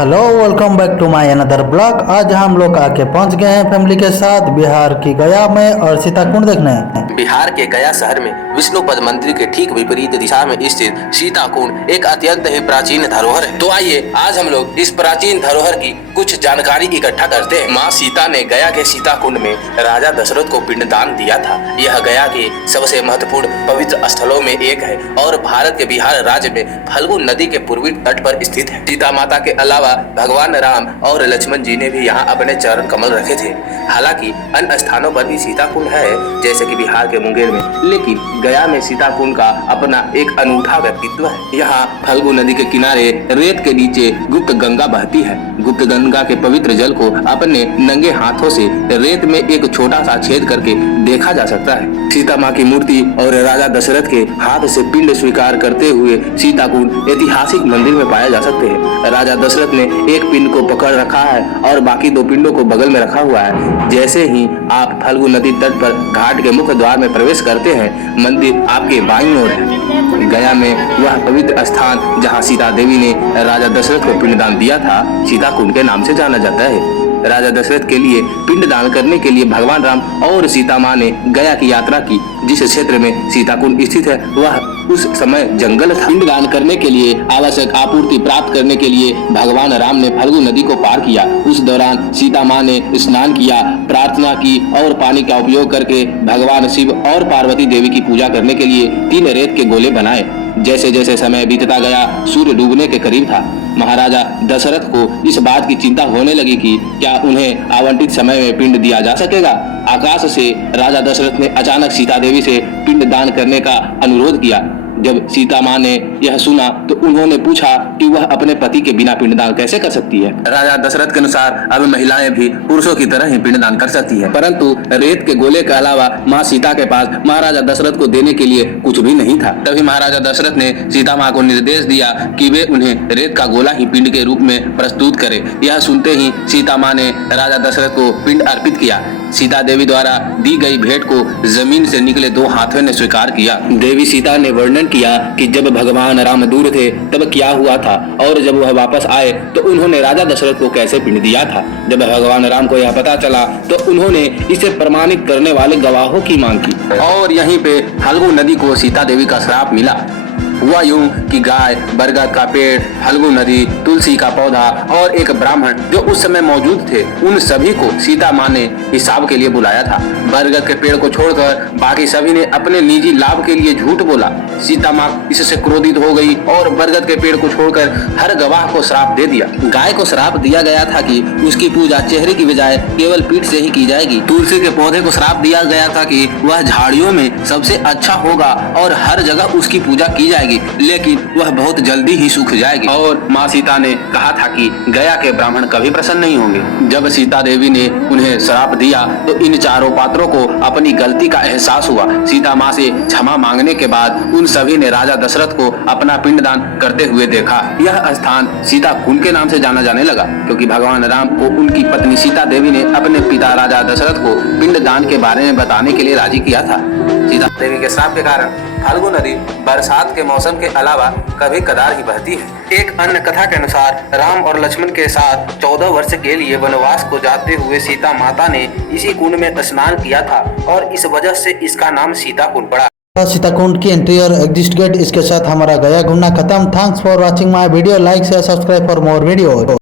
Hello, welcome back to my another blog. आज हम लोग आके पहुंच गए हैं फैमिली के साथ बिहार की गया में और सीताकुंड देखने। बिहार के गया शहर में विष्णुपद मंदिर के ठीक विपरीत दिशा में स्थित सीताकुंड एक अत्यंत ही प्राचीन धरोहर है। तो आइए आज हम लोग इस प्राचीन धरोहर की कुछ जानकारी इकट्ठा करते हैं। माँ सीता ने गया के सीताकुंड में राजा दशरथ को पिंडदान दिया था। यह गया के सबसे महत्वपूर्ण पवित्र स्थलों में एक है और भारत के बिहार राज्य में फल्गु नदी के पूर्वी तट पर स्थित है। सीता माता के अलावा भगवान राम और लक्ष्मण जी ने भी यहाँ अपने चरण कमल रखे थे। हालांकि अन्य स्थानों पर भी सीताकुंड है, जैसे कि बिहार के मुंगेर में, लेकिन गया में सीताकुंड का अपना एक अनूठा व्यक्तित्व है। यहाँ फल्गु नदी के किनारे रेत के नीचे गुप्त गंगा बहती है। गुप्त गंगा के पवित्र जल को अपने नंगे हाथों से रेत में एक छोटा सा छेद करके देखा जा सकता है। सीता माँ की मूर्ति और राजा दशरथ के हाथ से पिंड स्वीकार करते हुए सीताकुंड ऐतिहासिक मंदिर में पाए जा सकते हैं। राजा दशरथ ने एक पिंड को पकड़ रखा है और बाकी दो पिंडों को बगल में रखा हुआ है। जैसे ही आप फल्गु नदी तट पर घाट के मुख्य द्वार में प्रवेश करते हैं, मंदिर आपके बाईं ओर है। गया में वह पवित्र स्थान जहां सीता देवी ने राजा दशरथ को पिंडदान दिया था, सीताकुंड के नाम से जाना जाता है। राजा दशरथ के लिए पिंडदान करने के लिए भगवान राम और सीता माँ ने गया की यात्रा की। जिस क्षेत्र में सीताकुंड स्थित है वह उस समय जंगल था। पिंडदान करने के लिए आवश्यक आपूर्ति प्राप्त करने के लिए भगवान राम ने फल्गु नदी को पार किया। उस दौरान सीता माँ ने स्नान किया, प्रार्थना की और पानी का उपयोग करके भगवान शिव और पार्वती देवी की पूजा करने के लिए 3 रेत के गोले बनाए। जैसे जैसे समय बीतता गया, सूर्य डूबने के करीब था। महाराजा दशरथ को इस बात की चिंता होने लगी कि क्या उन्हें आवंटित समय में पिंड दिया जा सकेगा। आकाश से राजा दशरथ ने अचानक सीता देवी से पिंड दान करने का अनुरोध किया। जब सीता माँ ने यह सुना तो उन्होंने पूछा कि वह अपने पति के बिना पिंडदान कैसे कर सकती है। राजा दशरथ के अनुसार अब महिलाएं भी पुरुषों की तरह ही पिंडदान कर सकती है, परंतु रेत के गोले के अलावा माँ सीता के पास महाराजा दशरथ को देने के लिए कुछ भी नहीं था। तभी महाराजा दशरथ ने सीता माँ को निर्देश दिया कि वे उन्हें रेत का गोला ही पिंड के रूप में प्रस्तुत करे। यह सुनते ही सीता माँ ने राजा दशरथ को पिंड अर्पित किया। सीता देवी द्वारा दी गई भेंट को जमीन से निकले 2 हाथों ने स्वीकार किया। देवी सीता ने वर्णन किया कि जब भगवान राम दूर थे तब क्या हुआ था और जब वह वापस आए तो उन्होंने राजा दशरथ को कैसे पिंड दिया था। जब भगवान राम को यह पता चला तो उन्होंने इसे प्रमाणित करने वाले गवाहों की मांग की और यहीं पे फल्गु नदी को सीता देवी का श्राप मिला। हुआ यूं कि गाय, बरगद का पेड़, फल्गु नदी, तुलसी का पौधा और एक ब्राह्मण जो उस समय मौजूद थे, उन सभी को सीता माँ ने हिसाब के लिए बुलाया था। बरगद के पेड़ को छोड़कर बाकी सभी ने अपने निजी लाभ के लिए झूठ बोला। सीता माँ इससे क्रोधित हो गई और बरगद के पेड़ को छोड़कर हर गवाह को श्राप दे दिया। गाय को श्राप दिया गया था कि उसकी पूजा चेहरे की बजाय केवल पीठ से ही की जाएगी। तुलसी के पौधे को श्राप दिया गया था कि वह झाड़ियों में सबसे अच्छा होगा और हर जगह उसकी पूजा की जाएगी, लेकिन वह बहुत जल्दी ही सूख जाएगी। और माँ सीता ने कहा था कि गया के ब्राह्मण कभी प्रसन्न नहीं होंगे। जब सीता देवी ने उन्हें श्राप दिया तो इन चारों पात्रों को अपनी गलती का एहसास हुआ। सीता माँ से क्षमा मांगने के बाद उन सभी ने राजा दशरथ को अपना पिंडदान करते हुए देखा। यह स्थान सीताकुंड के नाम से जाना जाने लगा क्योंकि भगवान राम को उनकी पत्नी सीता देवी ने अपने पिता राजा दशरथ को पिंडदान के बारे में बताने के लिए राजी किया था। सीता देवी के श्राप के कारण फल्गु नदी बरसात के मौसम के अलावा कभी कदार ही बहती है। एक अन्य कथा के अनुसार राम और लक्ष्मण के साथ 14 वर्ष के लिए वनवास को जाते हुए सीता माता ने इसी कुंड में स्नान किया था और इस वजह से इसका नाम सीताकुंड पड़ा। सीताकुंड की एंट्री और एग्जिट गेट, इसके साथ हमारा गया घूमना खत्म। Thanks for watching my video. Like share subscribe for more video.